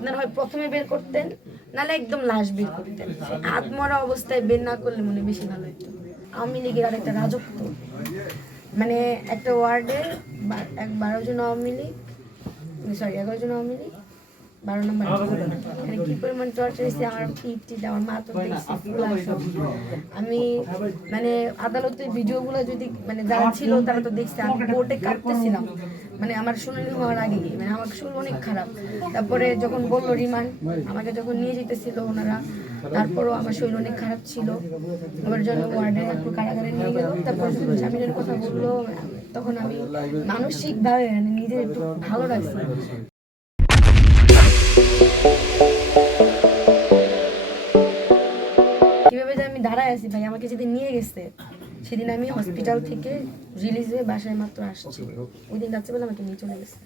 আপনার হয় প্রথমে বের করতেন, নাহলে একদম লাশ বের করতেন। আত্মরা অবস্থায় বের না করলে মনে বেশি ভালো হতো। আওয়ামী লীগের আর একটা রাজত্ব, মানে একটা ওয়ার্ডে 12 জন আওয়ামী লীগ, সরি 11 জন আওয়ামী লীগ, 12 নম্বর মানে কি পরিমাণ টর্চার হয়েছে আমার পিঠটিতে, আমার মা তো দেখছি ফুল আসো। আমি মানে আদালতের ভিডিওগুলো যদি মানে যারা ছিল তারা তো দেখছে, আমি কোর্টে কাঁদতেছিলাম, মানে আমার শুনানি হওয়ার আগে, মানে আমার শরীর অনেক খারাপ। তারপরে যখন বললো রিমান্ড, আমাকে যখন নিয়ে যেতেছিল ওনারা, তারপরও আমার শরীর অনেক খারাপ ছিল। আমার জন্য ওয়ার্ডে একটু কারাগারে নিয়ে গেল। তারপর যখন জামিনের কথা বললো, তখন আমি মানসিকভাবে মানে নিজের একটু ভালো লাগছে। কিভাবে যে আমি দাঁড়ায় আছি ভাই, আমাকে যেদিন নিয়ে গেছে সেদিন আমি হসপিটাল থেকে রিলিজ হয়ে বাসায় মাত্র আসছি, ওই দিন রাত্রেবেলা আমাকে নিয়ে চলে গেছে।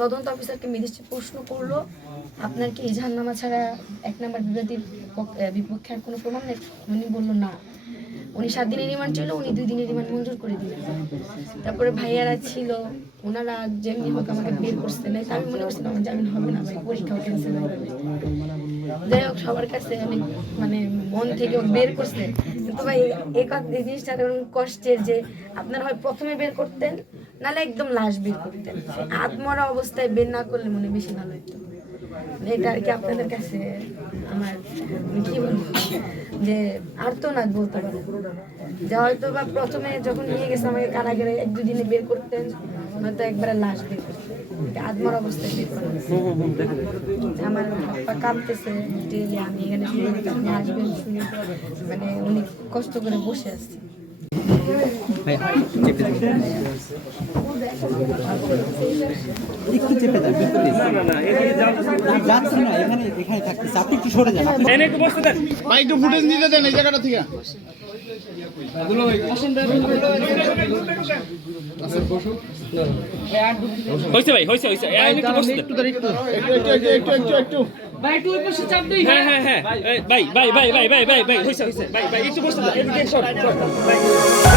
তদন্ত অফিসারকে মেজিস্ট্রেট প্রশ্ন করলো, আপনার কি এজাহারনামা ছাড়া 1 নম্বর বিবাদীর বিপক্ষে আর কোনো প্রমাণ নেই? উনি বললো না। উনি 7 দিনের রিমান্ড ছিল, উনি 2 দিনের রিমান্ড মঞ্জুর করে দিলেন। তারপরে ভাইয়ারা ছিল, ওনারা যেমনি হোক আমাকে বের করতে নেই। আমি মনে করছিলাম আমার জামিন হবে না, ভাই পরীক্ষাও ক্যান্সেল হয়ে যাবে। যাই হোক, সবার কাছে অনেক মানে মন থেকে বের করছে। কিন্তু ভাই এই জিনিসটা কষ্টের যে আপনার হয় প্রথমে বের করতেন, নাহলে একদম লাশ বের করতেন। আত্মরা অবস্থায় বের না করলে মনে বেশি ভালো হতো। এটা আর কি আপনাদের কাছে আমার কি বলবো, যে আর্তনাদ বলতে পারেন, যে হয়তো বা প্রথমে যখন নিয়ে গেছে আমাকে কারাগারে 1-2 দিনে বের করতেন, হয়তো একবারে লাশ বের করতেন, আত্মর অবস্থায় বের করতেন। আমার হাত পা কাঁপতেছে, ডেলি আমি এখানে শুনে আপনি আসবেন শুনে, মানে উনি কষ্ট করে বসে আসছি। একটু চেপে দেন, যাচ্ছি না, এখানে থাকতেছে, আপনি একটু সরে যান। একটু ফুটেজ নিতে দেন এই জায়গাটা থেকে। হয়েছে ভাই, হয়েছে হয়েছে একটু ভাই, একটু ওই পাশে চাপ দেই। হ্যাঁ হ্যাঁ হ্যাঁ, ভাই ভাই ভাই ভাই ভাই ভাই ভাই হয়েছে হয়েছে ভাই ভাই, একটু বসতে দাও, এদিকে সর সর ভাই।